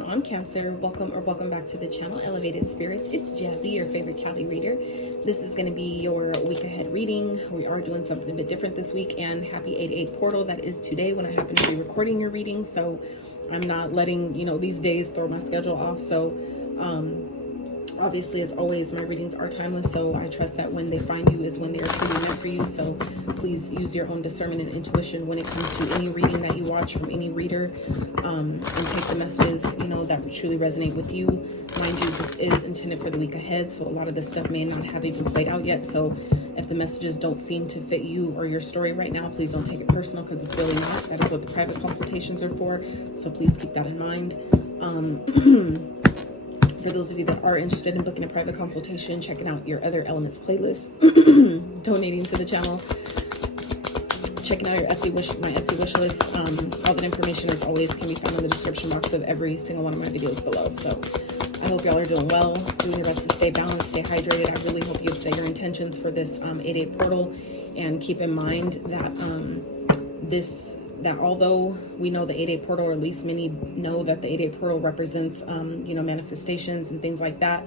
going on, Cancer? Welcome back to the channel, Elevated Spirits. It's Jazzy, your favorite Cali reader. This is going to be your week ahead reading. We are doing something a bit different this week, and happy 8/8 portal. That is today when I happen to be recording your reading, so I'm not letting these days throw my schedule off. So obviously, as always, my readings are timeless, so I trust that when they find you is when they are truly meant for you. So please use your own discernment and intuition when it comes to any reading that you watch from any reader, and take the messages that truly resonate with you. Mind you, this is intended for the week ahead, so a lot of this stuff may not have even played out yet. So if the messages don't seem to fit you or your story right now, please don't take it personal, because it's really not. That is what the private consultations are for, so please keep that in mind. For those of you that are interested in booking a private consultation, checking out your other elements playlist, donating to the channel, checking out your my Etsy wish list, all that information as always can be found in the description box of every single one of my videos below. So I hope y'all are doing well, doing your best to stay balanced, stay hydrated. I really hope you set your intentions for this 8/8 portal, and keep in mind that that although we know the 8/8 portal, or at least many know that the 8/8 portal represents manifestations and things like that,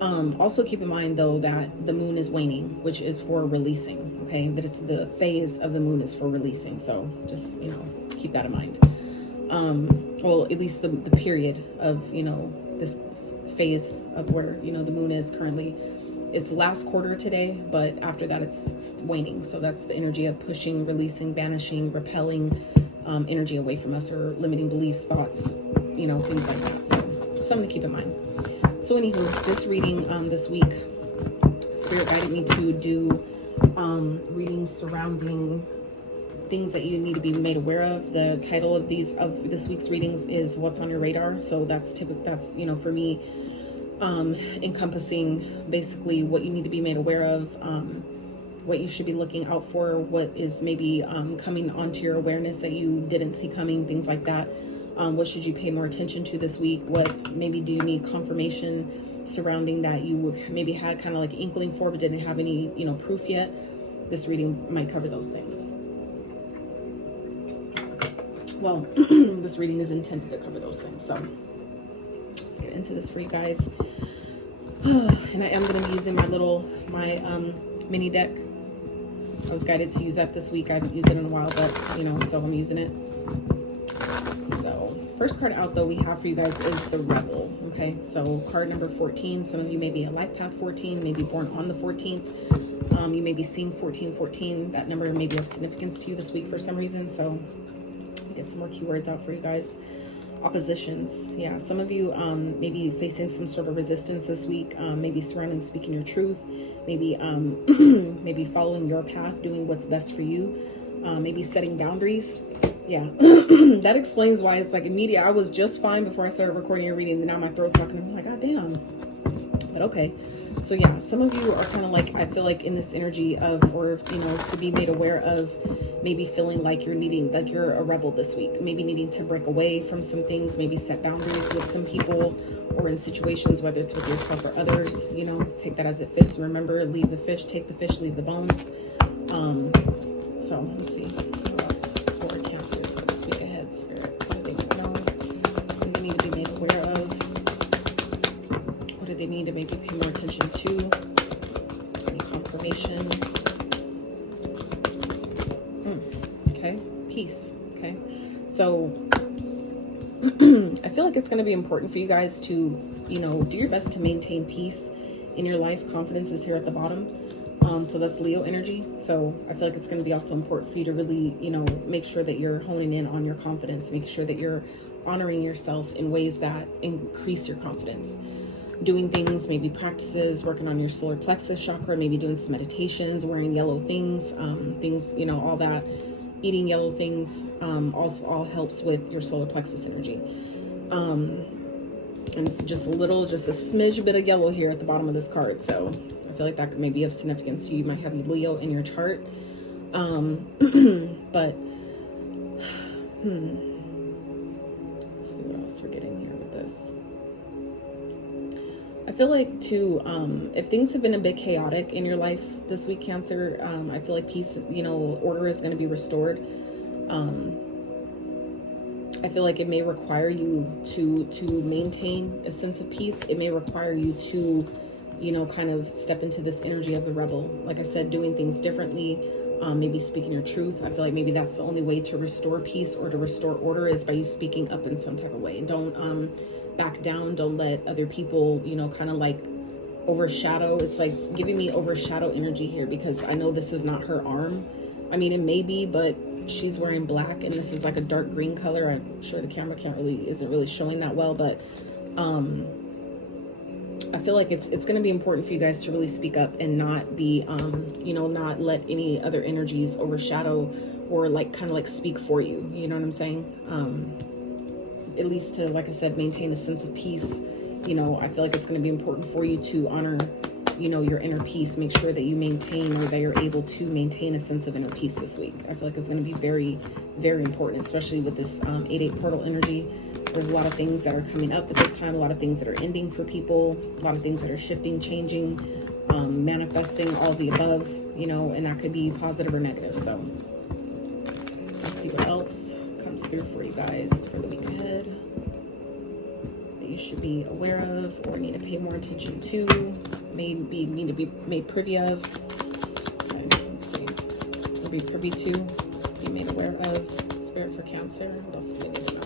also keep in mind though that the moon is waning, which is for releasing. Okay, that is the phase of the moon is for releasing, so just keep that in mind. Well, at least the period of this phase of where the moon is currently. It's the last quarter today, but after that it's waning. So that's the energy of pushing, releasing, banishing, repelling energy away from us, or limiting beliefs, thoughts, things like that. So something to keep in mind. So anywho, this reading this week, Spirit guided me to do readings surrounding things that you need to be made aware of. The title of this week's readings is What's on Your Radar. So that's for me, encompassing basically what you need to be made aware of, what you should be looking out for, what is maybe coming onto your awareness that you didn't see coming, things like that. What should you pay more attention to this week? What maybe do you need confirmation surrounding that you maybe had kind of like inkling for but didn't have any proof yet? This reading might cover those things. Well, this reading is intended to cover those things, so let's get into this for you guys. And I am going to be using my mini deck. I was guided to use that this week. I haven't used it in a while, but so I'm using it. So first card out though we have for you guys is the Rebel. Okay, so card number 14. Some of you may be a life path 14, maybe born on the 14th. You may be seeing 1414. That number may be of significance to you this week for some reason. So get some more keywords out for you guys. Oppositions. Yeah, some of you may be facing some sort of resistance this week, maybe surrounding speaking your truth, maybe maybe following your path, doing what's best for you, maybe setting boundaries. Yeah. That explains why it's like immediate. I was just fine before I started recording your reading, and now my throat's sucking. I'm like, God damn. But okay. So yeah, some of you are kind of like, I feel like in this energy of, or to be made aware of, maybe feeling like you're a rebel this week, maybe needing to break away from some things, maybe set boundaries with some people or in situations, whether it's with yourself or others. Take that as it fits. Remember, leave the fish, take the fish, leave the bones. So let's see what else for Cancer for this week ahead. Spirit, what do they know? What do they need to be made aware of? What do they need to maybe pay more attention to? Any confirmation? Okay, peace. Okay, so I feel like it's going to be important for you guys to do your best to maintain peace in your life. Confidence is here at the bottom, so that's Leo energy. So I feel like it's going to be also important for you to really make sure that you're honing in on your confidence, make sure that you're honoring yourself in ways that increase your confidence. Doing things, maybe practices, working on your solar plexus chakra, maybe doing some meditations, wearing yellow things, all that. Eating yellow things also all helps with your solar plexus energy. And it's just a smidge bit of yellow here at the bottom of this card. So I feel like that could maybe have significance to you. You might have Leo in your chart. But let's see what else we're getting here with this. I feel like too, if things have been a bit chaotic in your life this week, Cancer, I feel like peace, order is going to be restored. I feel like it may require you to maintain a sense of peace. It may require you to, you know, kind of step into this energy of the rebel. Like I said, doing things differently, maybe speaking your truth. I feel like maybe that's the only way to restore peace or to restore order is by you speaking up in some type of way. Don't back down. Don't let other people, you know, kind of like overshadow. It's like giving me overshadow energy here, because I know this is not her arm. I mean, it may be, but she's wearing black and this is like a dark green color. I'm sure the camera isn't really showing that well, but I feel like it's going to be important for you guys to really speak up and not be, you know, not let any other energies overshadow or like kind of like speak for you. You know what I'm saying? At least to, like I said, maintain a sense of peace. You know, I feel like it's going to be important for you to honor, you know, your inner peace. Make sure that you maintain, or that you're able to maintain a sense of inner peace this week. I feel like it's going to be very, very important, especially with this 8-8 portal energy. There's a lot of things that are coming up at this time, a lot of things that are ending for people, a lot of things that are shifting, changing, manifesting, all the above, you know, and that could be positive or negative. So let's see what else comes through for you guys for the week ahead that you should be aware of or need to pay more attention to, maybe need to be made privy of. Okay, let's see. Or be privy to, be made aware of. Spirit for Cancer. What else do we need to know?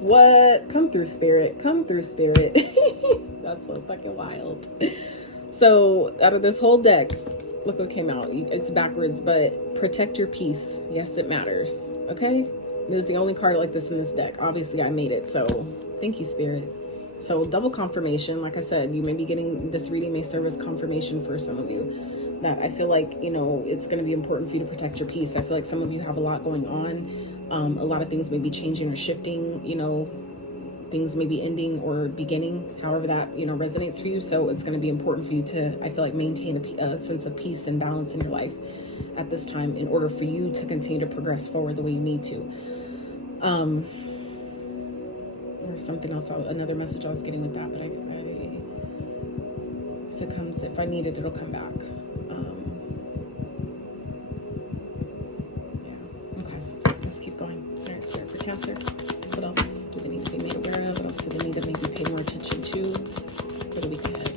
What? Come through, Spirit. Come through, Spirit. That's so fucking wild. So out of this whole deck, look what came out. It's backwards, but protect your peace. Yes, it matters. Okay? There's the only card like this in this deck. Obviously, I made it. So thank you, Spirit. So double confirmation. Like I said, you may be getting this reading may serve as confirmation for some of you. That I feel like, you know, it's going to be important for you to protect your peace. I feel like some of you have a lot going on. A lot of things may be changing or shifting, you know, things may be ending or beginning, however that, you know, resonates for you. So it's going to be important for you to, I feel like, maintain a sense of peace and balance in your life at this time in order for you to continue to progress forward the way you need to. There's something else, another message I was getting with that, but if I need it, it'll come back. Cancer. What else do they need to be made aware of? What else do they need to maybe pay more attention to for the week ahead?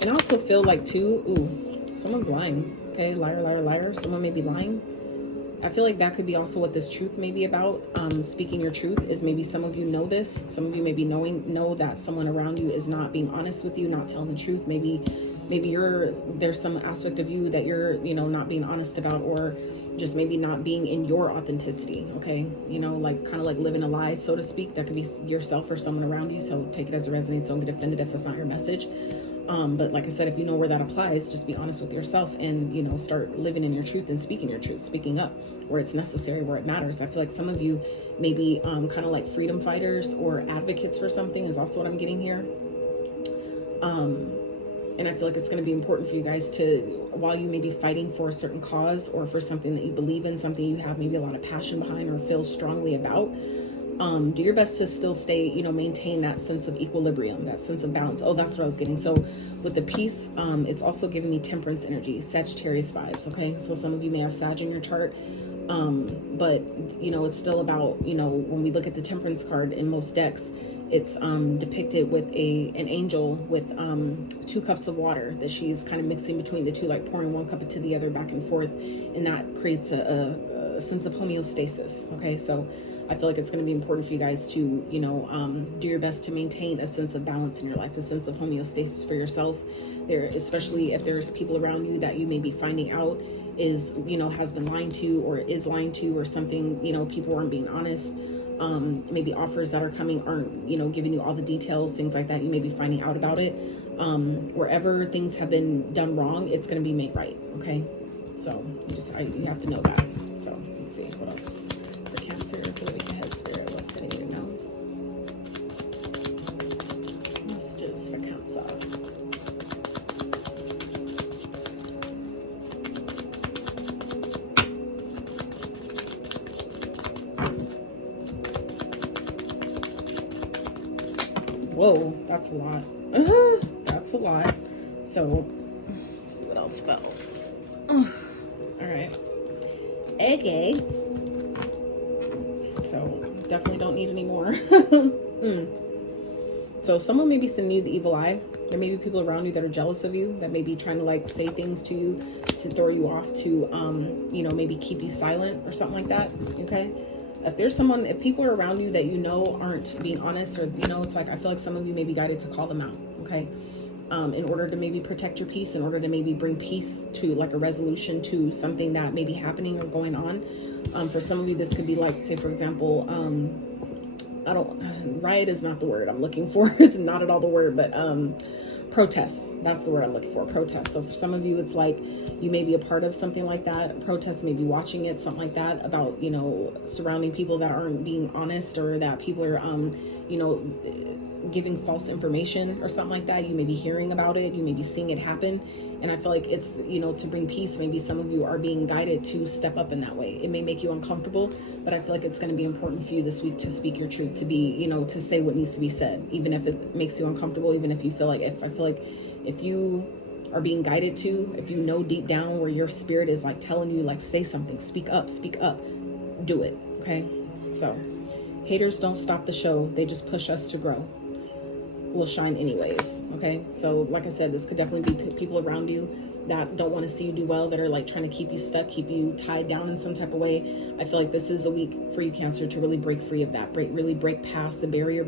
And I also feel like too, someone's lying. Okay, liar, liar, liar. Someone may be lying. I feel like that could be also what this truth may be about. Speaking your truth is maybe some of you know this. Some of you maybe know that someone around you is not being honest with you, not telling the truth. Maybe there's some aspect of you that you're, you know, not being honest about, or just maybe not being in your authenticity. Okay, you know, like kind of like living a lie, so to speak. That could be yourself or someone around you. So take it as it resonates. Don't get offended if it's not your message. But like I said, if you know where that applies, just be honest with yourself and, you know, start living in your truth and speaking your truth, speaking up where it's necessary, where it matters. I feel like some of you may be kind of like freedom fighters or advocates for something is also what I'm getting here. And I feel like it's going to be important for you guys to, while you may be fighting for a certain cause or for something that you believe in, something you have maybe a lot of passion behind or feel strongly about, do your best to still stay, you know, maintain that sense of equilibrium, that sense of balance. Oh, that's what I was getting. So with the peace, it's also giving me temperance energy, Sagittarius vibes. Okay. So some of you may have Sag in your chart. But you know, it's still about, you know, when we look at the temperance card in most decks, it's depicted with an angel with 2 cups of water that she's kind of mixing between the two, like pouring one cup into the other back and forth, and that creates a sense of homeostasis. Okay, so I feel like it's going to be important for you guys to, you know, do your best to maintain a sense of balance in your life, a sense of homeostasis for yourself. There, especially if there's people around you that you may be finding out is, you know, has been lying to or is lying to or something, you know, people aren't being honest. Maybe offers that are coming aren't, you know, giving you all the details, things like that. You may be finding out about it. Wherever things have been done wrong, it's going to be made right. Okay. So you have to know that. So let's see what else for Cancer for the week ahead. Spirit, what else do I need to know? Messages for Cancer. Whoa, that's a lot. That's a lot. So, let's see what else fell. All right. Okay. So, definitely don't need any more. So, someone may be sending you the evil eye. There may be people around you that are jealous of you, that may be trying to like say things to you to throw you off, to, you know, maybe keep you silent or something like that. Okay. If people are around you that you know aren't being honest, or, you know, it's like, I feel like some of you may be guided to call them out. Okay. In order to maybe protect your peace, in order to maybe bring peace to like a resolution to something that may be happening or going on. For some of you, this could be like, say, for example, riot is not the word I'm looking for. It's not at all the word, but protests. That's the word I'm looking for, protests. So for some of you, it's like you may be a part of something like that, protests, maybe watching it, something like that, about, you know, surrounding people that aren't being honest, or that people are, you know, giving false information or something like that. You may be hearing about it, you may be seeing it happen. And I feel like it's, you know, to bring peace, maybe some of you are being guided to step up in that way. It may make you uncomfortable, but I feel like it's going to be important for you this week to speak your truth, to be, you know, to say what needs to be said, even if it makes you uncomfortable, even if you feel like, if you are being guided to, if you know deep down where your spirit is like telling you, like, say something, speak up, do it. Okay. So haters don't stop the show. They just push us to grow. We'll shine anyways. Okay. So like I said, this could definitely be people around you that don't want to see you do well, that are like trying to keep you stuck, keep you tied down in some type of way. I feel like this is a week for you, Cancer, to really break free of that, really break past the barrier,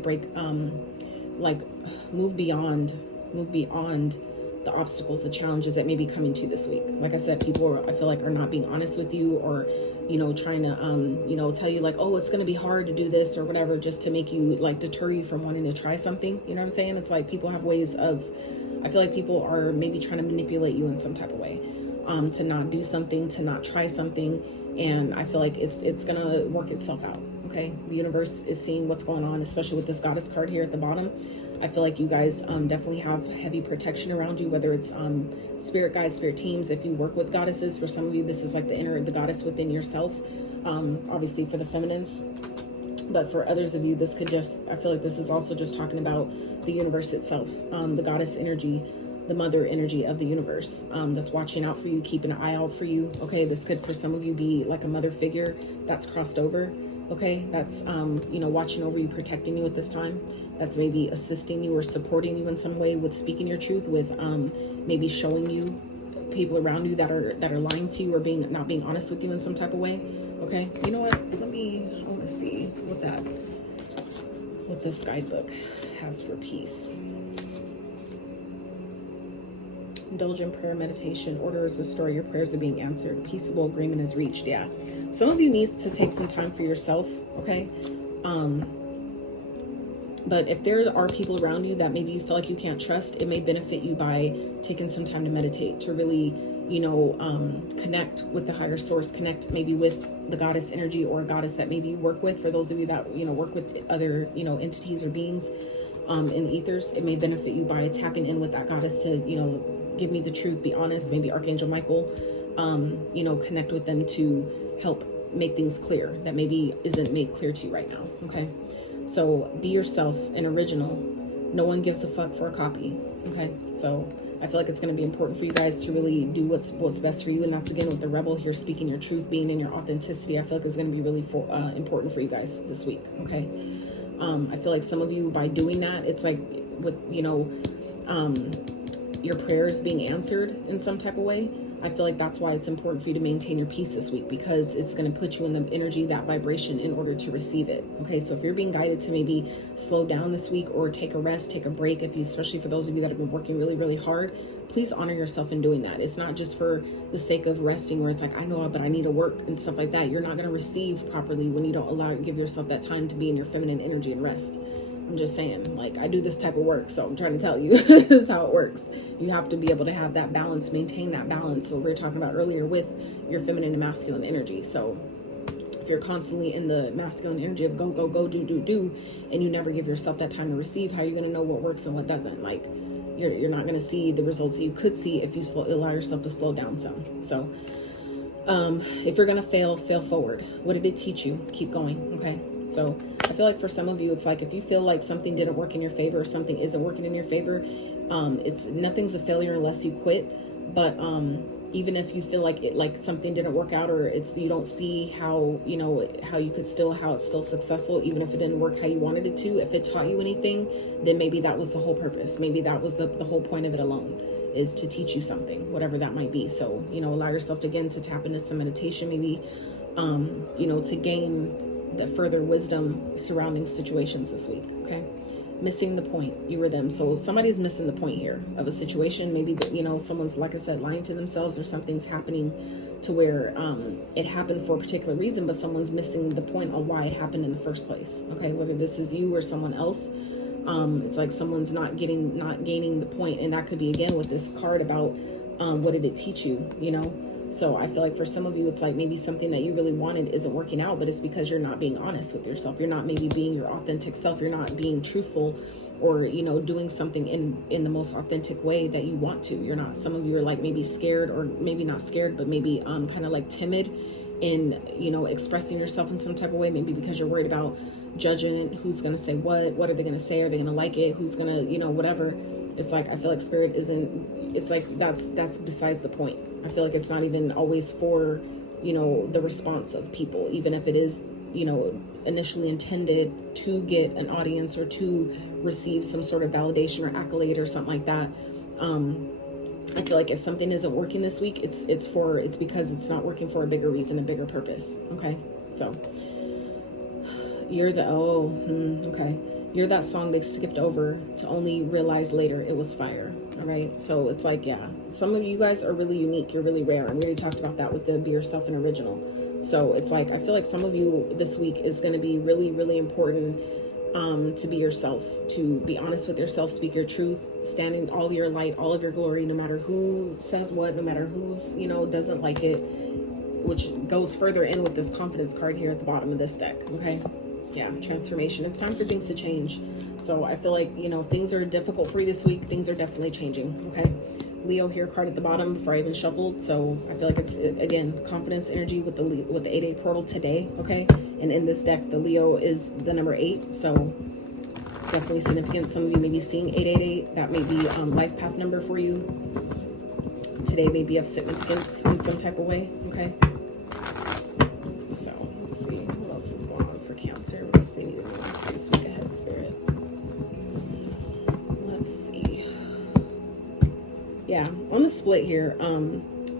move beyond the obstacles, the challenges that may be coming to you this week. Like I said, people I feel like are not being honest with you, or, you know, trying to, you know, tell you like, oh, it's going to be hard to do this or whatever, just to make you like deter you from wanting to try something. You know what I'm saying? It's like people have ways of, I feel like people are maybe trying to manipulate you in some type of way, to not do something, to not try something. And I feel like it's going to work itself out. Okay. The universe is seeing what's going on, especially with this goddess card here at the bottom. I feel like you guys definitely have heavy protection around you, whether it's spirit guides, spirit teams. If you work with goddesses, for some of you, this is like the goddess within yourself, obviously for the feminines. But for others of you, this could just, I feel like this is also just talking about the universe itself, the goddess energy, the mother energy of the universe, that's watching out for you, keeping an eye out for you. Okay, this could for some of you be like a mother figure that's crossed over. Okay, that's, you know, watching over you, protecting you at this time. That's maybe assisting you or supporting you in some way with speaking your truth, with maybe showing you people around you that are lying to you or not being honest with you in some type of way. Okay, you know what? I want to see what this guidebook has for peace. Indulge in prayer, meditation. Order is restored. Your prayers are being answered. Peaceable agreement is reached. Yeah. Some of you need to take some time for yourself. Okay. But if there are people around you that maybe you feel like you can't trust, it may benefit you by taking some time to meditate, to really, you know, connect with the higher source, connect maybe with the goddess energy or a goddess that maybe you work with. For those of you that, you know, work with other, you know, entities or beings in the ethers, it may benefit you by tapping in with that goddess to, you know, give me the truth, be honest, maybe Archangel Michael, you know, connect with them to help make things clear that maybe isn't made clear to you right now. Okay. So be yourself and original. No one gives a fuck for a copy. Okay. So I feel like it's going to be important for you guys to really do what's best for you. And that's again with the rebel here, speaking your truth, being in your authenticity. I feel like it's going to be really important for you guys this week. Okay. I feel like some of you, by doing that, it's like with, you know, your prayers being answered in some type of way. I feel like that's why it's important for you to maintain your peace this week, because it's going to put you in the energy, that vibration, in order to receive it. Okay, so if you're being guided to maybe slow down this week or take a rest, take a break, especially for those of you that have been working really, really hard, please honor yourself in doing that. It's not just for the sake of resting, where it's like, I know, but I need to work and stuff like that. You're not going to receive properly when you don't give yourself that time to be in your feminine energy and rest. I'm just saying, like, I do this type of work, so I'm trying to tell you this is how it works. You have to be able to have that balance, maintain that balance. So we were talking about earlier with your feminine and masculine energy. So if you're constantly in the masculine energy of go, go, go, do, and you never give yourself that time to receive, how are you going to know what works and what doesn't? Like, you're not going to see the results that you could see if you allow yourself to slow down some. So if you're going to fail forward. What did it teach you? Keep going. Okay. So I feel like for some of you, it's like if you feel like something didn't work in your favor or something isn't working in your favor, it's nothing's a failure unless you quit. But even if you feel like something didn't work out, or you don't see how, you know, how it's still successful, even if it didn't work how you wanted it to, if it taught you anything, then maybe that was the whole purpose. Maybe that was the whole point of it alone, is to teach you something, whatever that might be. So, you know, allow yourself to, again, to tap into some meditation, maybe, you know, to gain the further wisdom surrounding situations this week. Okay. Missing the point. You were them. So somebody's missing the point here of a situation. Maybe, you know, someone's, like I said, lying to themselves, or something's happening to where it happened for a particular reason, but someone's missing the point on why it happened in the first place. Okay. Whether this is you or someone else, it's like someone's not gaining the point. And that could be, again, with this card about what did it teach you, you know? So I feel like for some of you, it's like maybe something that you really wanted isn't working out, but it's because you're not being honest with yourself. You're not maybe being your authentic self. You're not being truthful, or, you know, doing something in the most authentic way that you want to. You're not. Some of you are like maybe scared, or maybe not scared, but maybe kind of like timid in, you know, expressing yourself in some type of way. Maybe because you're worried about judging, who's going to say what are they going to say? Are they going to like it? Who's going to, you know, whatever. It's like, I feel like spirit isn't, it's like, that's besides the point. I feel like it's not even always for, you know, the response of people, even if it is, you know, initially intended to get an audience or to receive some sort of validation or accolade or something like that. I feel like if something isn't working this week, it's because it's not working for a bigger reason, a bigger purpose. Okay. So you're okay. You're that song they skipped over to only realize later it was fire. All right. So it's like, yeah, some of you guys are really unique. You're really rare. And we already talked about that with the Be Yourself and Original. So it's like, I feel like some of you this week is going to be really, really important to be yourself, to be honest with yourself, speak your truth, stand in all your light, all of your glory, no matter who says what, no matter who's, you know, doesn't like it, which goes further in with this confidence card here at the bottom of this deck. Okay. Yeah, transformation. It's time for things to change. So I feel like, you know, things are difficult for you this week. Things are definitely changing. Okay. Leo here card at the bottom before I even shuffled. So I feel like it's, again, confidence energy with the 8-8 portal today. Okay. And in this deck, the Leo is the number 8. So definitely significant. Some of you may be seeing 888. That may be life path number for you. Today may be of significance in some type of way. Okay. So let's see what else is going on for Cancer. What else they need to know this week ahead, Spirit? Let's see. Yeah, on the split here,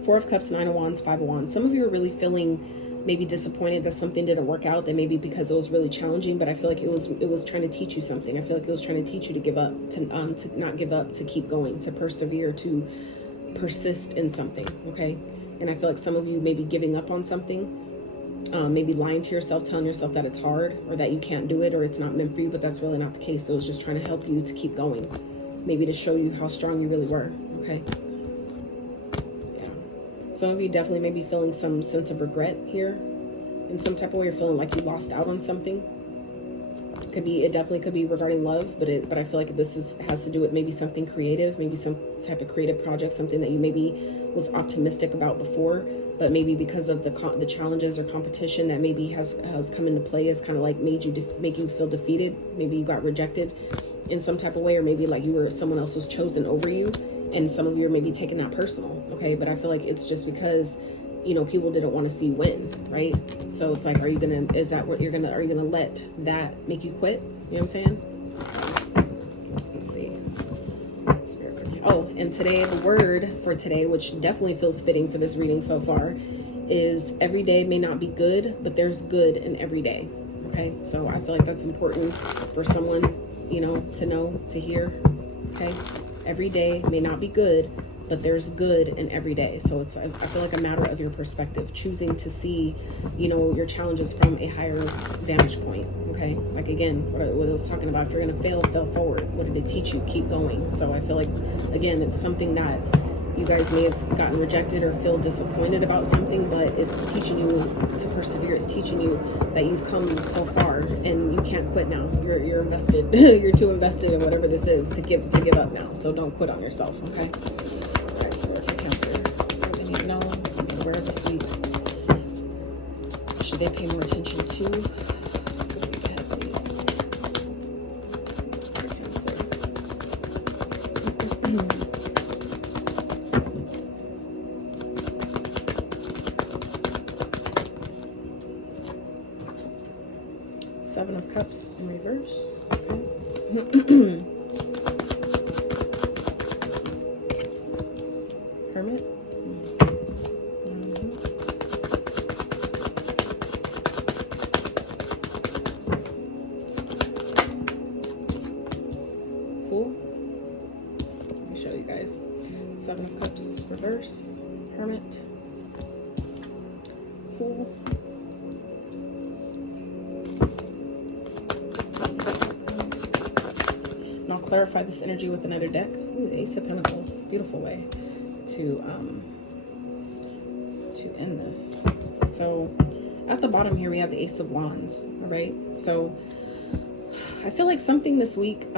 4 of Cups, 9 of Wands, 5 of Wands. Some of you are really feeling maybe disappointed that something didn't work out. That maybe because it was really challenging, but I feel like it was trying to teach you something. I feel like it was trying to teach you to give up, to not give up, to keep going, to persevere, to persist in something. Okay, and I feel like some of you may be giving up on something. Maybe lying to yourself, telling yourself that it's hard or that you can't do it or it's not meant for you, but that's really not the case. So it's just trying to help you to keep going, maybe to show you how strong you really were. Okay. Yeah. Some of you definitely may be feeling some sense of regret here. In some type of way, you're feeling like you lost out on something. It definitely could be regarding love, but I feel like this has to do with maybe something creative, maybe some type of creative project, something that you maybe was optimistic about before, but maybe because of the challenges or competition that maybe has come into play, has kind of like make you feel defeated. Maybe you got rejected in some type of way, or maybe like someone else was chosen over you, and some of you are maybe taking that personal. Okay, but I feel like it's just because, you know, people didn't want to see you win, right? So it's like, are you gonna let that make you quit? You know what I'm saying? So, let's see. Oh, and today, the word for today, which definitely feels fitting for this reading so far, is every day may not be good, but there's good in every day. Okay, so I feel like that's important for someone, you know, to hear. Okay, every day may not be good, but there's good in every day. So it's, I feel like, a matter of your perspective, choosing to see, you know, your challenges from a higher vantage point. Okay, like again, what I was talking about, if you're gonna fail forward. What did it teach you? Keep going. So I feel like, again, it's something that you guys may have gotten rejected or feel disappointed about something, but it's teaching you to persevere. It's teaching you that you've come so far and you can't quit now. You're invested. You're too invested in whatever this is to give up now. So don't quit on yourself. Okay. All right. So for Cancer, what do they need to know? Where this week should they pay more attention to? Good week ahead, please. Seven of Cups in reverse. Okay. Hermit. Fool. Let me show you guys. Seven of Cups reverse. Hermit. Fool. Clarify this energy with another deck. Ooh, the Ace of Pentacles. Beautiful way to end this. So at the bottom here we have the Ace of Wands. All right, so I feel like something this week,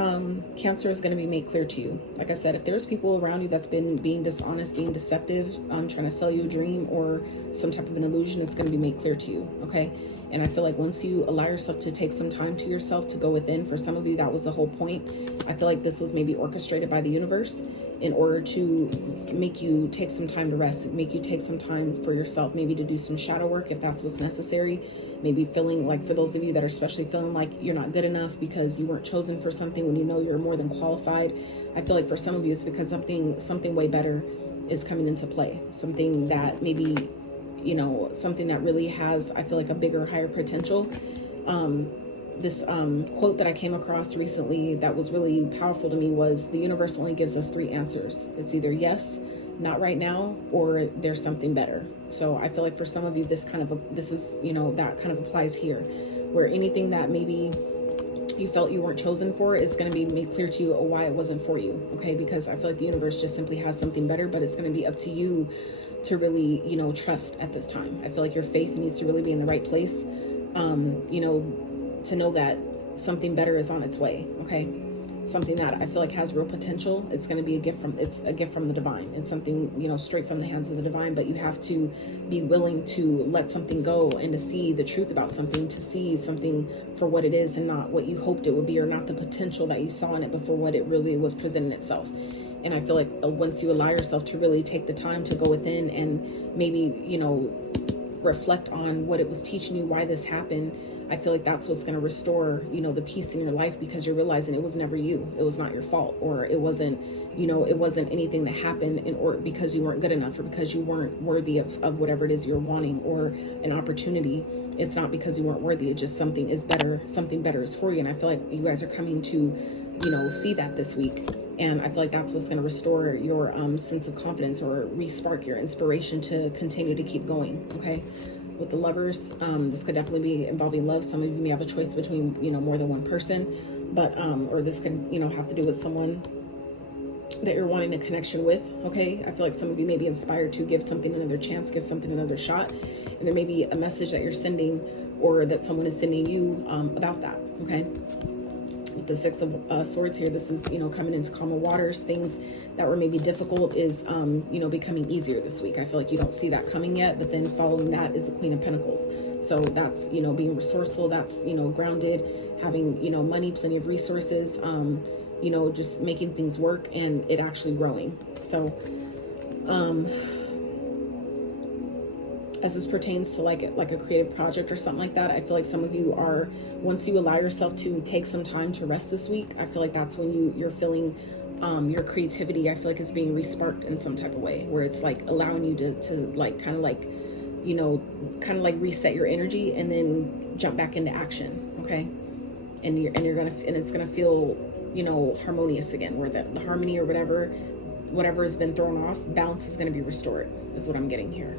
Cancer, is going to be made clear to you. Like I said, if there's people around you that's been being dishonest, being deceptive, trying to sell you a dream or some type of an illusion, it's going to be made clear to you. Okay. And I feel like once you allow yourself to take some time to yourself to go within, for some of you, that was the whole point. I feel like this was maybe orchestrated by the universe in order to make you take some time to rest, make you take some time for yourself, maybe to do some shadow work if that's what's necessary. Maybe feeling like, for those of you that are especially feeling like you're not good enough because you weren't chosen for something when you know you're more than qualified. I feel like for some of you, it's because something way better is coming into play. Something that maybe, you know, something that really has, I feel like, a bigger, higher potential. This quote that I came across recently that was really powerful to me was, the universe only gives us 3 answers. It's either yes, not right now, or there's something better. So I feel like for some of you, this is, you know, that kind of applies here, where anything that maybe you felt you weren't chosen for is going to be made clear to you why it wasn't for you. Okay, because I feel like the universe just simply has something better, but it's going to be up to you to really, you know, trust at this time. I feel like your faith needs to really be in the right place, you know, to know that something better is on its way. Okay, something that I feel like has real potential. It's going to be it's a gift from the divine. It's something, you know, straight from the hands of the divine, but you have to be willing to let something go and to see the truth about something, to see something for what it is and not what you hoped it would be, or not the potential that you saw in it before what it really was presenting itself. And I feel like once you allow yourself to really take the time to go within and maybe, you know, reflect on what it was teaching you, why this happened, I feel like that's what's going to restore, you know, the peace in your life, because you're realizing it was never you. It was not your fault, or it wasn't, you know, it wasn't anything that happened or because you weren't good enough, or because you weren't worthy of whatever it is you're wanting, or an opportunity. It's not because you weren't worthy. It's just something is better. Something better is for you. And I feel like you guys are coming to, you know, see that this week. And I feel like that's what's going to restore your sense of confidence, or re-spark your inspiration to continue to keep going. Okay. With the Lovers, this could definitely be involving love. Some of you may have a choice between, you know, more than one person, but or this could, you know, have to do with someone that you're wanting a connection with. Okay, I feel like some of you may be inspired to give something another chance, give something another shot, and there may be a message that you're sending, or that someone is sending you about that. Okay. With the Six of Swords here, this is, you know, coming into calmer waters. Things that were maybe difficult is, you know, becoming easier this week. I feel like you don't see that coming yet, but then following that is the Queen of Pentacles. So that's, you know, being resourceful. That's, you know, grounded, having, you know, money, plenty of resources, you know, just making things work and it actually growing. So, as this pertains to like a creative project or something like that, I feel like some of you are, once you allow yourself to take some time to rest this week, I feel like that's when you're feeling your creativity, I feel like, is being re-sparked in some type of way, where it's like allowing you to like kind of like, you know, kind of like reset your energy and then jump back into action. Okay, and it's gonna feel, you know, harmonious again, where the harmony or whatever has been thrown off, balance is gonna be restored, is what I'm getting here.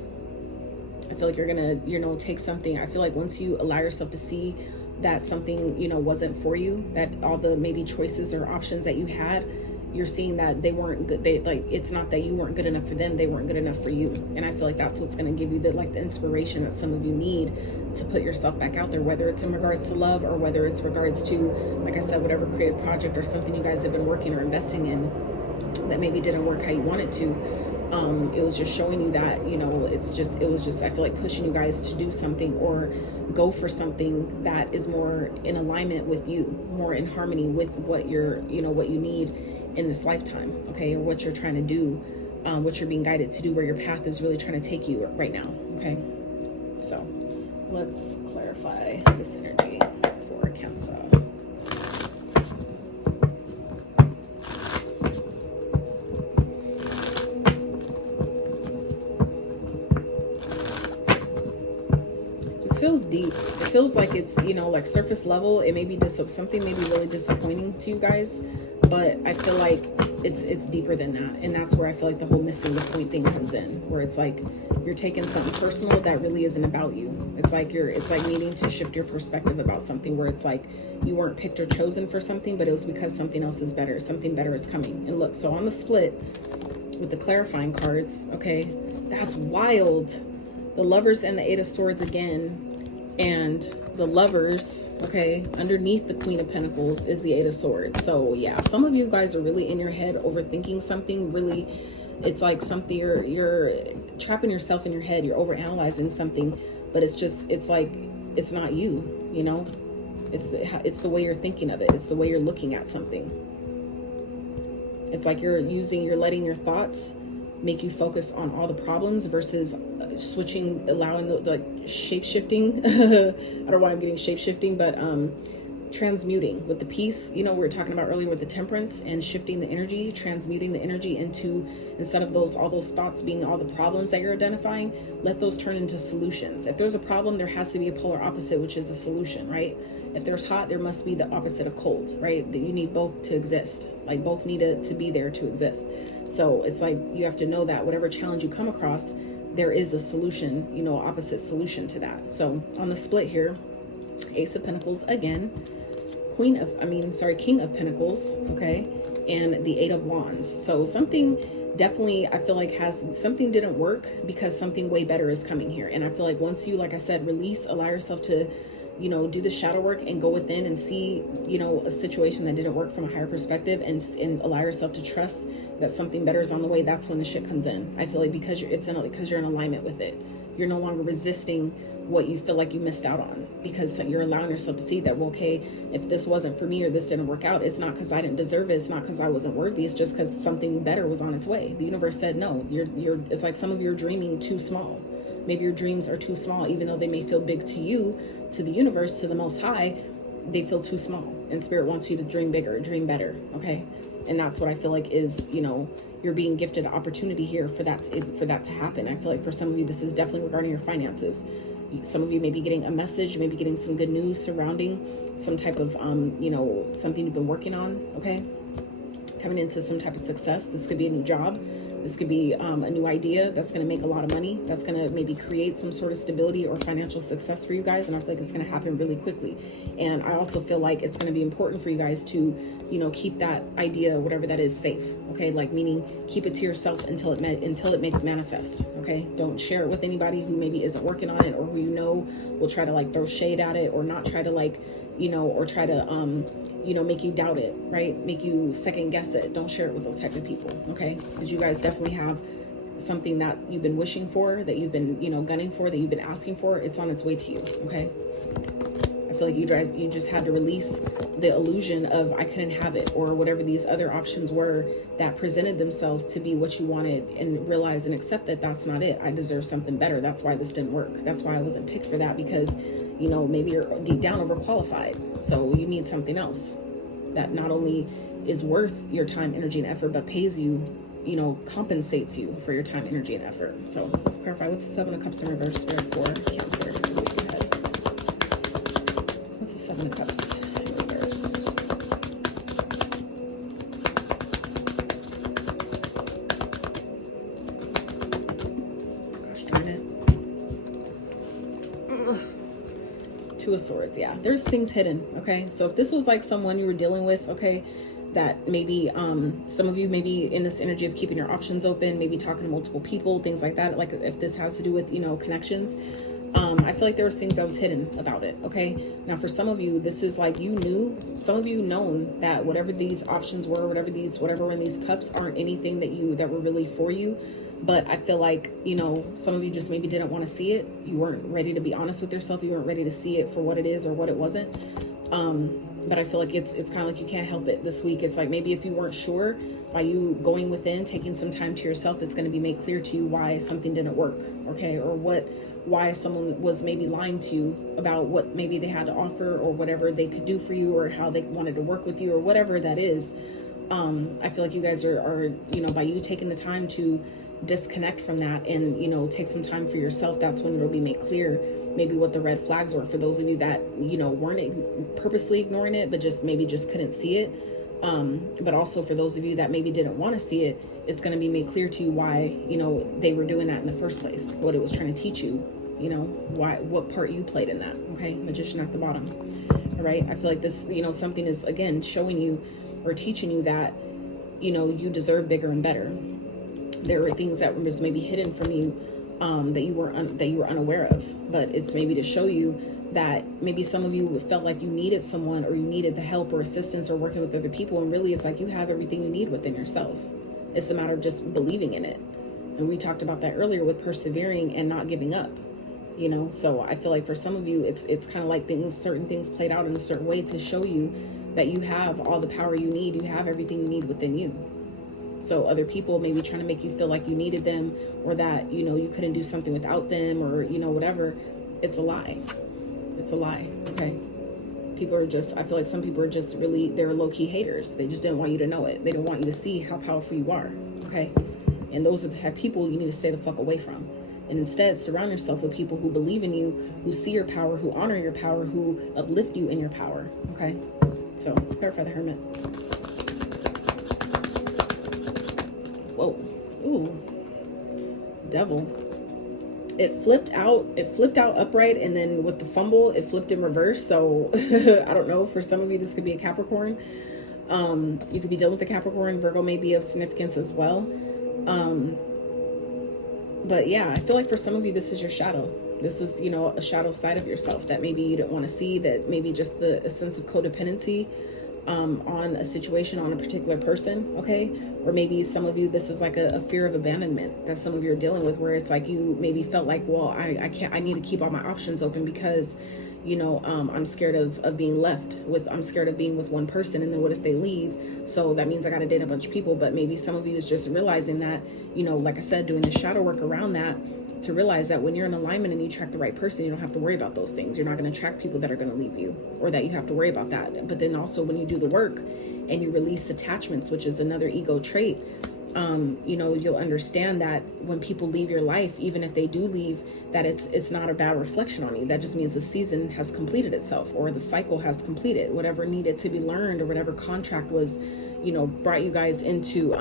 I feel like you're gonna, you know, take something. I feel like once you allow yourself to see that something, you know, wasn't for you, that all the maybe choices or options that you had, you're seeing that they weren't good. They, like, it's not that you weren't good enough for them, they weren't good enough for you. And I feel like that's what's going to give you the inspiration that some of you need to put yourself back out there, whether it's in regards to love, or whether it's regards to, like I said, whatever creative project or something you guys have been working or investing in that maybe didn't work how you wanted to. It was just showing you that, you know, it was just, I feel like pushing you guys to do something or go for something that is more in alignment with you, more in harmony with what you're, you know, what you need in this lifetime, okay, or what you're trying to do, what you're being guided to do, where your path is really trying to take you right now, okay? So let's clarify this energy for Cancer. Feels deep. It feels like it's, you know, like surface level. It may be something may be really disappointing to you guys, but I feel like it's deeper than that. And that's where I feel like the whole missing the point thing comes in, where it's like you're taking something personal that really isn't about you. It's like needing to shift your perspective about something, where it's like you weren't picked or chosen for something, but it was because something else is better. Something better is coming. And look, so on the split with the clarifying cards, okay, that's wild. The Lovers and the Eight of Swords again. And the Lovers, okay, underneath the Queen of Pentacles is the Eight of Swords. So yeah, some of you guys are really in your head overthinking something. Really, it's like something you're trapping yourself in your head. You're overanalyzing something, but it's like it's not you, you know. It's the way you're thinking of it. It's the way you're looking at something. It's like you're letting your thoughts make you focus on all the problems versus switching, allowing the like shape-shifting. I don't know why I'm getting shape-shifting, but transmuting with the peace, you know, we were talking about earlier with the temperance, and shifting the energy, transmuting the energy into, instead of all those thoughts being all the problems that you're identifying, let those turn into solutions. If there's a problem, there has to be a polar opposite, which is a solution, right? If there's hot, there must be the opposite of cold, right? That you need both to exist. Like both need to be there to exist. So it's like you have to know that whatever challenge you come across, there is a solution, you know, opposite solution to that. So on the split here, Ace of Pentacles again, King of Pentacles, okay, and the Eight of Wands. So something definitely, I feel like something didn't work because something way better is coming here. And I feel like once you, like I said, release, allow yourself to, you know, do the shadow work and go within and see, you know, a situation that didn't work from a higher perspective, and allow yourself to trust that something better is on the way. That's when the shit comes in. I feel like because you're in alignment with it. You're no longer resisting what you feel like you missed out on, because you're allowing yourself to see that, well, okay, if this wasn't for me or this didn't work out, it's not because I didn't deserve it. It's not because I wasn't worthy. It's just because something better was on its way. The universe said, no, it's like some of you are dreaming too small. Maybe your dreams are too small, even though they may feel big to you, to the universe, to the Most High, they feel too small. And Spirit wants you to dream bigger, dream better, okay? And that's what I feel like is, you know, you're being gifted an opportunity here for that to happen. I feel like for some of you, this is definitely regarding your finances. Some of you may be getting a message, maybe getting some good news surrounding some type of, you know, something you've been working on, okay? Coming into some type of success. This could be a new job. This could be a new idea that's going to make a lot of money. That's going to maybe create some sort of stability or financial success for you guys. And I feel like it's going to happen really quickly. And I also feel like it's going to be important for you guys to, you know, keep that idea, whatever that is, safe. Okay. Like meaning keep it to yourself until it makes manifest. Okay. Don't share it with anybody who maybe isn't working on it, or who, you know, will try to like throw shade at it, or not try to like, you know, or try to, you know, make you doubt it, right? Make you second guess it. Don't share it with those type of people, okay? Because you guys definitely have something that you've been wishing for, that you've been, you know, gunning for, that you've been asking for. It's on its way to you, okay? I feel like you just had to release the illusion of I couldn't have it, or whatever these other options were that presented themselves to be what you wanted, and realize and accept that that's not it. I deserve something better. That's why this didn't work. That's why I wasn't picked for that, because, you know, maybe you're deep down overqualified. So you need something else that not only is worth your time, energy, and effort, but pays you, you know, compensates you for your time, energy, and effort. So let's clarify. What's the Seven of Cups in reverse for Cancer? What's the Seven of Cups in reverse? Gosh darn it. Two of Swords. Yeah, there's things hidden. Okay, so if this was like someone you were dealing with, okay, that maybe some of you may be in this energy of keeping your options open, maybe talking to multiple people, things like that. Like if this has to do with, you know, connections, I feel like there was things that was hidden about it. Okay. Now for some of you, this is like, you knew, some of you known that whatever these options were, whatever were in these cups aren't anything that were really for you. But I feel like, you know, some of you just maybe didn't want to see it. You weren't ready to be honest with yourself. You weren't ready to see it for what it is or what it wasn't. But I feel like it's kind of like you can't help it this week. It's like, maybe if you weren't sure, by you going within, taking some time to yourself, it's going to be made clear to you why something didn't work. Okay. Or why someone was maybe lying to you about what maybe they had to offer, or whatever they could do for you, or how they wanted to work with you, or whatever that is. I feel like you guys are, you know, by you taking the time to disconnect from that and, you know, take some time for yourself, that's when it'll be made clear maybe what the red flags were for those of you that, you know, weren't purposely ignoring it, but just couldn't see it. But also for those of you that maybe didn't want to see it, it's going to be made clear to you why, you know, they were doing that in the first place, what it was trying to teach you, you know, what part you played in that. Okay. Magician at the bottom. All right. I feel like this, you know, something is again showing you or teaching you that, you know, you deserve bigger and better. There were things that was maybe hidden from you, that you were unaware of, but it's maybe to show you that maybe some of you felt like you needed someone, or you needed the help or assistance or working with other people. And really it's like, you have everything you need within yourself. It's a matter of just believing in it. And we talked about that earlier with persevering and not giving up, you know? So I feel like for some of you, it's kind of like certain things played out in a certain way to show you that you have all the power you need. You have everything you need within you. So other people may be trying to make you feel like you needed them, or that, you know, you couldn't do something without them, or, you know, whatever. It's a lie. It's a lie. Okay. People are just, I feel like some people are just really, they're low-key haters. They just didn't want you to know it. They don't want you to see how powerful you are. Okay. And those are the type of people you need to stay the fuck away from. And instead surround yourself with people who believe in you, who see your power, who honor your power, who uplift you in your power. Okay. So let's clarify the Hermit. Whoa. Ooh. Devil. It flipped out upright, and then with the fumble, it flipped in reverse. So I don't know, for some of you, this could be a Capricorn. You could be dealing with the Capricorn. Virgo may be of significance as well. But yeah, I feel like for some of you, this is your shadow. This is, you know, a shadow side of yourself that maybe you didn't want to see, that maybe just a sense of codependency on a situation, on a particular person. Okay. Or maybe some of you, this is like a fear of abandonment that some of you are dealing with, where it's like you maybe felt like, well, I need to keep all my options open because, you know, I'm scared of being left with, I'm scared of being with one person. And then what if they leave? So that means I got to date a bunch of people. But maybe some of you is just realizing that, you know, like I said, doing the shadow work around that, to realize that when you're in alignment and you attract the right person, you don't have to worry about those things. You're not going to attract people that are going to leave you, or that you have to worry about that. But then also when you do the work and you release attachments, which is another ego trait, you know, you'll understand that when people leave your life, even if they do leave, that it's not a bad reflection on you. That just means the season has completed itself, or the cycle has completed. Whatever needed to be learned, or whatever contract was, you know, brought you guys into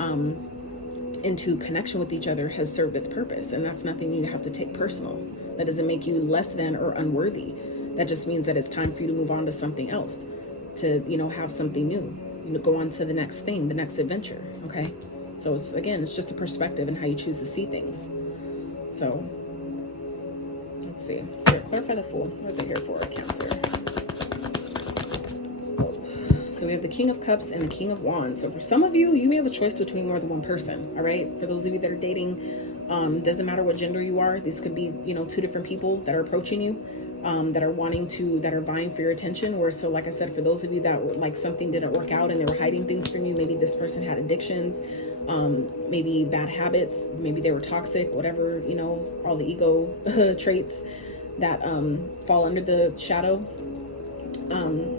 connection with each other, has served its purpose. And that's nothing you have to take personal. That doesn't make you less than or unworthy. That just means that it's time for you to move on to something else, to, you know, have something new, you know, go on to the next thing, the next adventure. Okay. So it's, again, it's just a perspective and how you choose to see things. So let's see. So clarify the Fool. What is it here for? Cancer. So we have the King of Cups and the King of Wands. So for some of you, you may have a choice between more than one person. All right. For those of you that are dating, doesn't matter what gender you are. These could be, you know, two different people that are approaching you, that are vying for your attention. Or so, like I said, for those of you that were, like, something didn't work out and they were hiding things from you. Maybe this person had addictions, maybe bad habits, maybe they were toxic, whatever, you know, all the ego traits that fall under the shadow.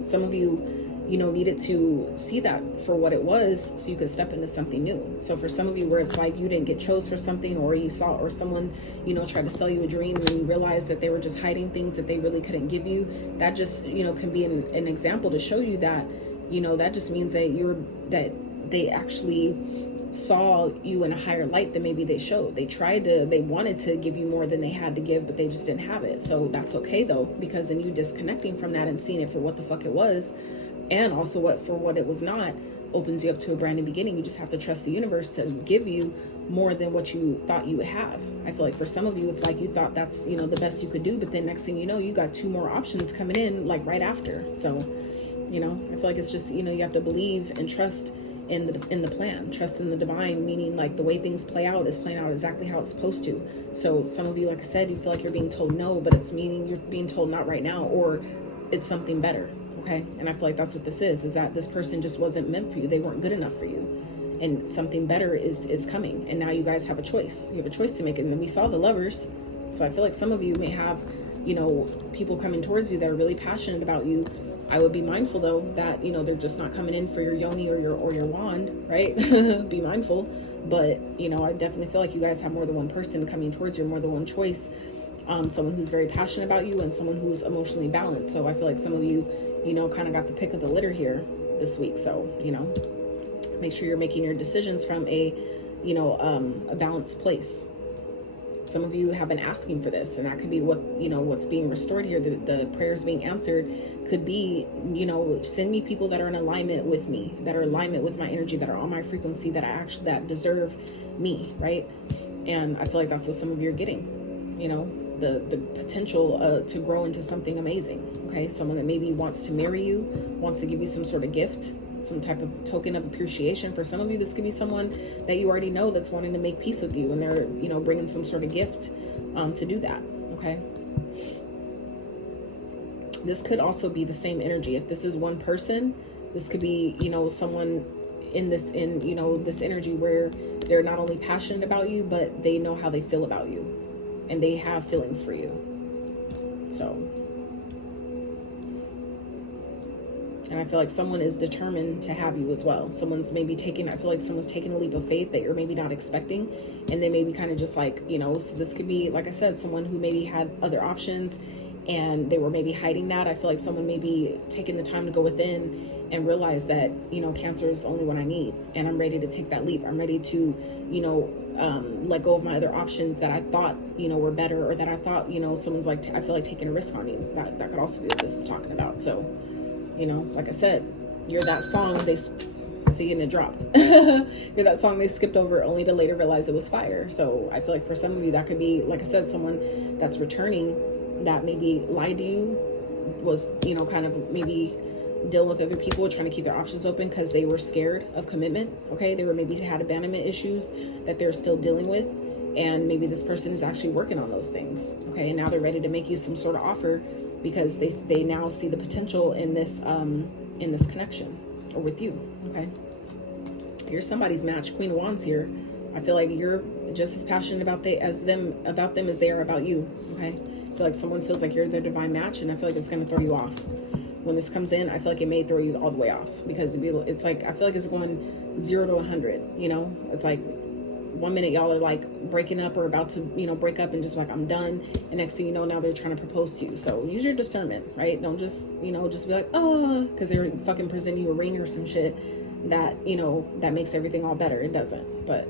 Some of you, you know, needed to see that for what it was so you could step into something new. So for some of you, where it's like you didn't get chose for something, or you saw, or someone, you know, tried to sell you a dream and you realized that they were just hiding things that they really couldn't give you, that just, you know, can be an example to show you that, you know, that just means that they actually saw you in a higher light than maybe they showed. They wanted to give you more than they had to give, but they just didn't have it. So that's okay though, because in you disconnecting from that and seeing it for what the fuck it was, and also for what it was not, opens you up to a brand new beginning. You just have to trust the universe to give you more than what you thought you would have. I feel like for some of you, it's like you thought that's, you know, the best you could do, but then next thing you know, you got 2 more options coming in like right after. So, you know, I feel like it's just, you know, you have to believe and trust in the plan, trust in the divine, meaning like the way things play out is playing out exactly how it's supposed to. So some of you, like I said, you feel like you're being told no, but it's meaning you're being told not right now, or it's something better. Okay. And I feel like that's what this is that this person just wasn't meant for you. They weren't good enough for you, and something better is coming. And now you guys have a choice. You have a choice to make. And then we saw the Lovers. So I feel like some of you may have, you know, people coming towards you that are really passionate about you. I would be mindful though that, you know, they're just not coming in for your yoni or your wand, right? Be mindful. But, you know, I definitely feel like you guys have more than one person coming towards you, more than one choice. Someone who's very passionate about you and someone who's emotionally balanced. So I feel like some of you, you know, kind of got the pick of the litter here this week. So, you know, make sure you're making your decisions from a, you know, a balanced place. Some of you have been asking for this, and that could be what, you know, what's being restored here. The prayers being answered could be, you know, send me people that are in alignment with me, that are in alignment with my energy, that are on my frequency, that deserve me, right? And I feel like that's what some of you are getting, you know, the potential to grow into something amazing. Okay, someone that maybe wants to marry you, wants to give you some sort of gift, some type of token of appreciation. For some of you, this could be someone that you already know that's wanting to make peace with you, and they're, you know, bringing some sort of gift to do that. Okay, this could also be the same energy. If this is one person, this could be, you know, someone in you know, this energy where they're not only passionate about you, but they know how they feel about you, and they have feelings for you. So, and I feel like someone is determined to have you as well. Someone's maybe I feel like someone's taking a leap of faith that you're maybe not expecting. And they maybe kind of just like, you know, so this could be, like I said, someone who maybe had other options and they were maybe hiding that. I feel like someone may be taking the time to go within and realize that, you know, Cancer is the only one I need. And I'm ready to take that leap. I'm ready to, you know, let go of my other options that I thought, you know, were better, or that I thought, you know, someone's like, I feel like taking a risk on you. That could also be what this is talking about. So, you know, like I said, you're that song and it dropped. You're that song they skipped over only to later realize it was fire. So I feel like for some of you, that could be, like I said, someone that's returning that maybe lied to you, was, you know, kind of maybe dealing with other people, trying to keep their options open because they were scared of commitment. Okay, they were maybe had abandonment issues that they're still dealing with, and maybe this person is actually working on those things. Okay, and now they're ready to make you some sort of offer because they now see the potential in this connection, or with you. Okay, you're somebody's match. Queen of Wands here. I feel like you're just as passionate about them as they are about you. Okay, I feel like someone feels like you're their divine match, and I feel like it's going to throw you off when this comes in. I feel like it may throw you all the way off, because it's like, I feel like it's going 0 to 100. You know, it's like 1 minute y'all are like breaking up or about to, you know, break up and just like, I'm done. And next thing you know, now they're trying to propose to you. So use your discernment, right? Don't just, you know, just be like, oh, because they're fucking presenting you a ring or some shit that, you know, that makes everything all better. It doesn't. But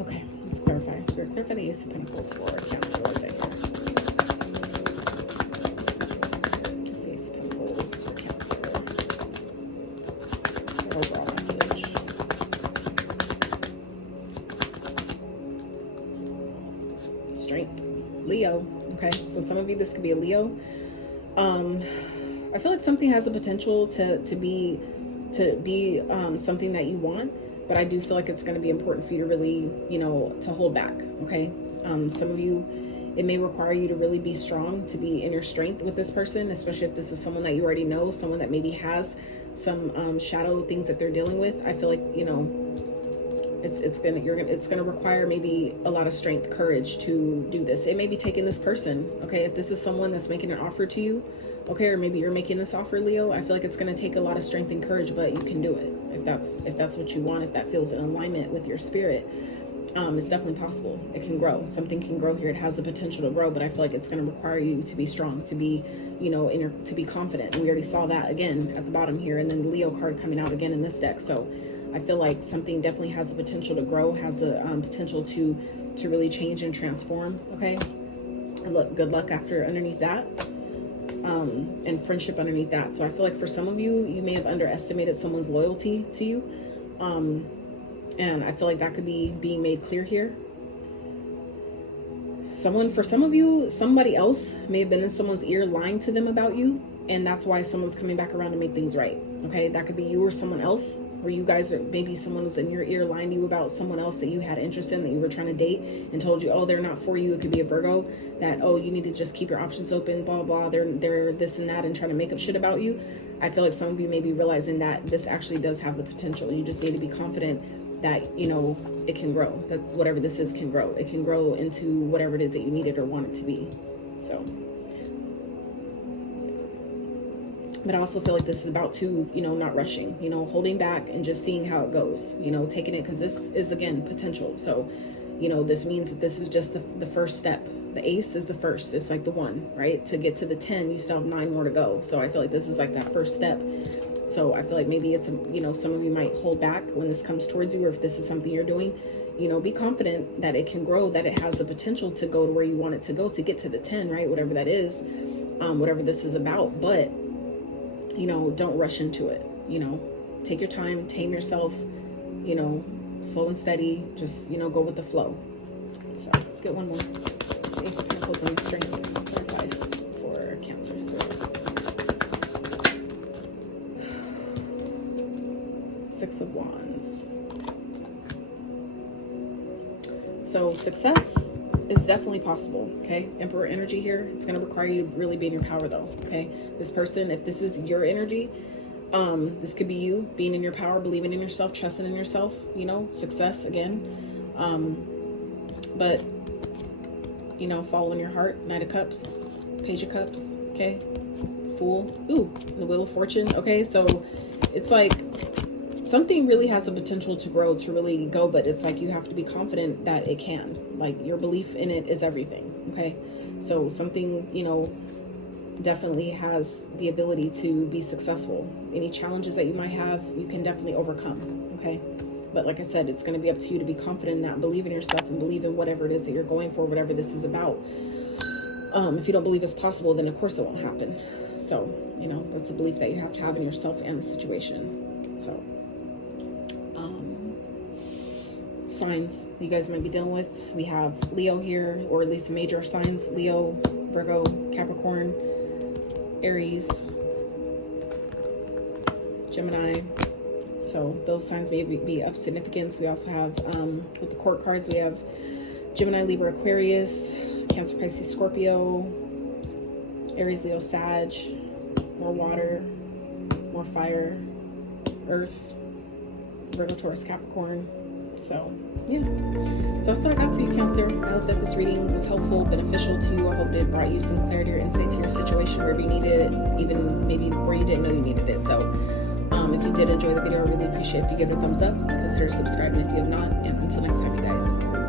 okay, let's clarify. Spirit, clarify the Ace of Pentacles for Cancer. What is it here? Let's see, Ace of Pentacles for Cancer. Overall message. Strength. Leo. Okay, so some of you, this could be a Leo. I feel like something has the potential to be something that you want, but I do feel like it's going to be important for you to really, you know, to hold back. Okay, some of you, it may require you to really be strong, to be in your strength with this person, especially if this is someone that you already know, someone that maybe has some shadow things that they're dealing with. I feel like, you know, it's gonna require maybe a lot of strength, courage to do this. It may be taking this person. Okay, if this is someone that's making an offer to you, okay, or maybe you're making this offer, Leo, I feel like it's going to take a lot of strength and courage, but you can do it if that's what you want, if that feels in alignment with your spirit. It's definitely possible. It can grow. Something can grow here. It has the potential to grow, but I feel like it's going to require you to be strong, to be, you know, to be confident. And we already saw that again at the bottom here, and then the Leo card coming out again in this deck. So I feel like something definitely has the potential to grow, has the potential to really change and transform. Okay, look, good luck after underneath that. and friendship underneath that. So I feel like for some of you, you may have underestimated someone's loyalty to you. And I feel like that could be being made clear here. For some of you, somebody else may have been in someone's ear lying to them about you. And that's why someone's coming back around to make things right. Okay, that could be you or someone else, or you guys, or maybe someone was in your ear lying to you about someone else that you had interest in, that you were trying to date, and told you, oh, they're not for you. It could be a Virgo, that, oh, you need to just keep your options open, blah, blah, they're this and that, and trying to make up shit about you. I feel like some of you may be realizing that this actually does have the potential. You just need to be confident that, you know, it can grow, that whatever this is can grow. It can grow into whatever it is that you need it or want it to be. So, but I also feel like this is about to, you know, not rushing, you know, holding back and just seeing how it goes, you know, taking it, because this is, again, potential. So, you know, this means that this is just the first step. The ace is the first. It's like the one, right? To get to the 10, you still have 9 more to go. So I feel like this is like that first step. So I feel like maybe it's, you know, some of you might hold back when this comes towards you, or if this is something you're doing, you know, be confident that it can grow, that it has the potential to go to where you want it to go, to get to the 10, right? Whatever that is, whatever this is about. But, you know, don't rush into it, you know, take your time, tame yourself, you know, slow and steady, just, you know, go with the flow. So let's get one more. It's Ace of Pentacles and Strength. Advice for Cancer. Six of Wands. So success is definitely possible, okay? Emperor energy here. It's going to require you to really be in your power, though, okay? This person, if this is your energy, this could be you being in your power, believing in yourself, trusting in yourself, you know, success again. But, you know, following your heart. Knight of Cups, Page of Cups, okay? Fool. Ooh, the Wheel of Fortune, okay? So it's like something really has the potential to grow, to really go, but it's like you have to be confident that it can. Like, your belief in it is everything, okay? So something, you know, definitely has the ability to be successful. Any challenges that you might have, you can definitely overcome, okay? But like I said, it's going to be up to you to be confident in that, believe in yourself, and believe in whatever it is that you're going for, whatever this is about. If you don't believe it's possible, then of course it won't happen. So, you know, that's a belief that you have to have in yourself and the situation. So, signs you guys might be dealing with. We have Leo here, or at least the major signs: Leo, Virgo, Capricorn, Aries, Gemini. So those signs may be of significance. We also have, with the court cards, we have Gemini, Libra, Aquarius, Cancer, Pisces, Scorpio, Aries, Leo, Sag, more water, more fire, Earth, Virgo, Taurus, Capricorn. So, yeah. So that's what I got for you, Cancer. I hope that this reading was helpful, beneficial to you. I hope it brought you some clarity or insight to your situation, wherever you needed it, even maybe where you didn't know you needed it. So, if you did enjoy the video, I really appreciate if you give it a thumbs up. Consider subscribing if you have not. And until next time, you guys.